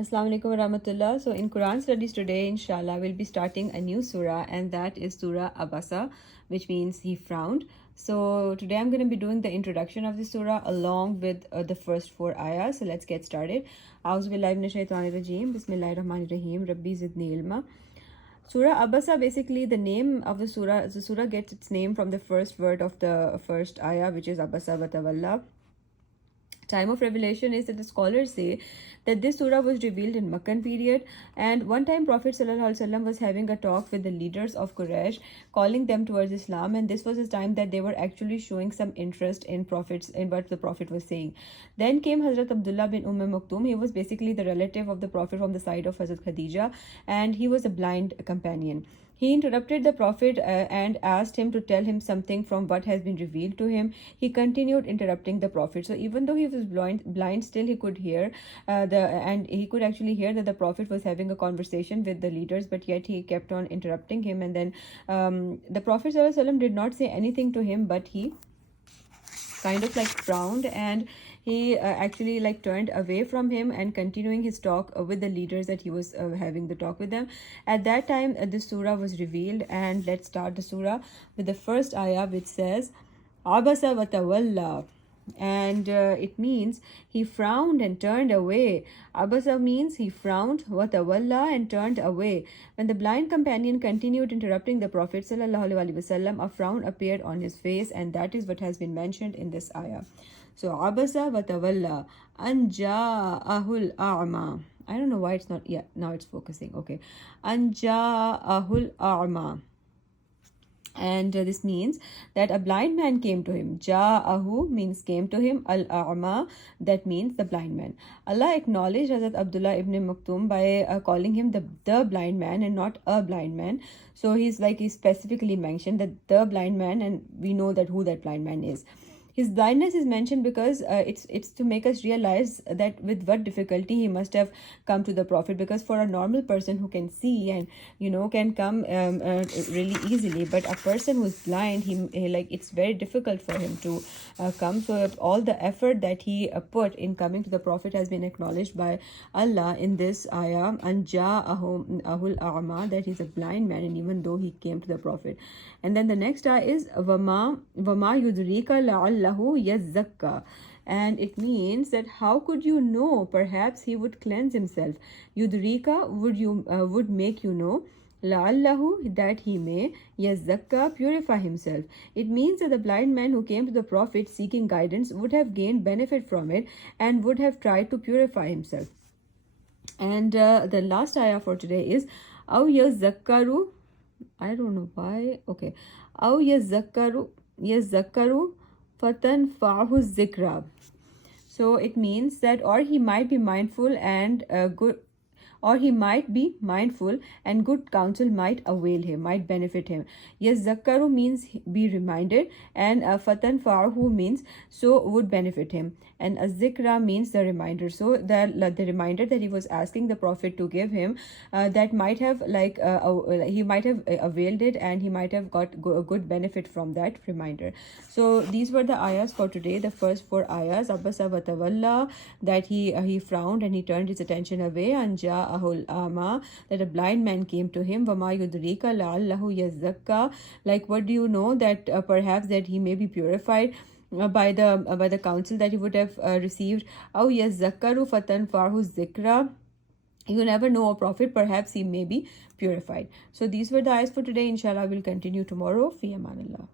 Assalamu alaikum warahmatullah. So in Quran studies today, inshallah, we'll be starting a new surah, and that is Surah Abasa, which means he frowned. So today I'm going to be doing the introduction of the surah along with the first four ayahs. So let's get started. A'udhu billahi minash shaitanir rajim. Bismillahir rahmanir rahim. Rabbi zidni ilma. Surah Abasa, basically the name of the surah gets its name from the first word of the first ayah, which is Abasa wa tawalla. Time of revelation is that the scholars say that this surah was revealed in Meccan period, and one time Prophet ﷺ was having a talk with the leaders of Quraysh, calling them towards Islam, and this was the time that they were actually showing some interest in what the Prophet was saying. Then came Hazrat Abdullah bin Maktoum. He was basically the relative of the Prophet from the side of Hazrat Khadija, and he was a blind companion. He interrupted the Prophet and asked him to tell him something from what has been revealed to him. He continued interrupting the Prophet. So even though he was blind, still he could hear and he could actually hear that the Prophet was having a conversation with the leaders, but yet he kept on interrupting him. And then the Prophet ﷺ did not say anything to him, but he kind of like frowned, and he actually like turned away from him and continuing his talk with the leaders that he was having the talk with them. At that time the surah was revealed, and let's start the surah with the first ayah, which says Abasa wa tawalla, and it means he frowned and turned away. Abasa means he frowned, wa tawalla, and turned away. When the blind companion continued interrupting the Prophet ﷺ, a frown appeared on his face, and that is what has been mentioned in this ayah. So Abasa wa tawalla an ja'ahul a'ma. I don't know why it's not, yeah, now it's focusing. Okay. An ja'ahul a'ma. And this means that a blind man came to him. Ja'ahu means came to him. Al-a'ma, that means the blind man. Allah acknowledged Hazrat Abdullah ibn Maktoum by calling him the blind man and not a blind man. So he specifically mentioned that the blind man, and we know that who that blind man is. His blindness is mentioned because it's to make us realize that with what difficulty he must have come to the Prophet, because for a normal person who can see and can come really easily, but a person who's blind, he like it's very difficult for him to come. So all the effort that he put in coming to the Prophet has been acknowledged by Allah in this ayah, anja ahul a'ma, that he's a blind man, and even though he came to the Prophet. And then the next ayah is vama yudrika la'allahu yazzakka, and it means that how could you know, perhaps he would cleanse himself. Yudrika would make you know, la'allahu, that he may, yazzakka, purify himself. It means that the blind man who came to the Prophet seeking guidance would have gained benefit from it and would have tried to purify himself. And the last ayah for today is aw yazakkaru. I don't know why. Okay. Aw yazakkaru fatanfa'hu zikra. So it means that, or he might be mindful and good counsel might avail him, might benefit him. Yes, Zakaru means be reminded, and Fatan Farhu means so would benefit him, and Azikra means the reminder. So the reminder that he was asking the Prophet to give him, that might have he might have availed it, and he might have got a good benefit from that reminder. So these were the ayahs for today. The first four ayahs, Abasa wa tawalla, that he frowned and he turned his attention away, and Ahul ama, that a blind man came to him. Vama yudrika la'allahu yazzakka, like what do you know that perhaps that he may be purified by the counsel that he would have received. Aw yazzakkaru fatan farhu zikra, you never know a Prophet, perhaps he may be purified. So these were the ayahs for today. Inshallah we'll continue tomorrow. Fi amanillah.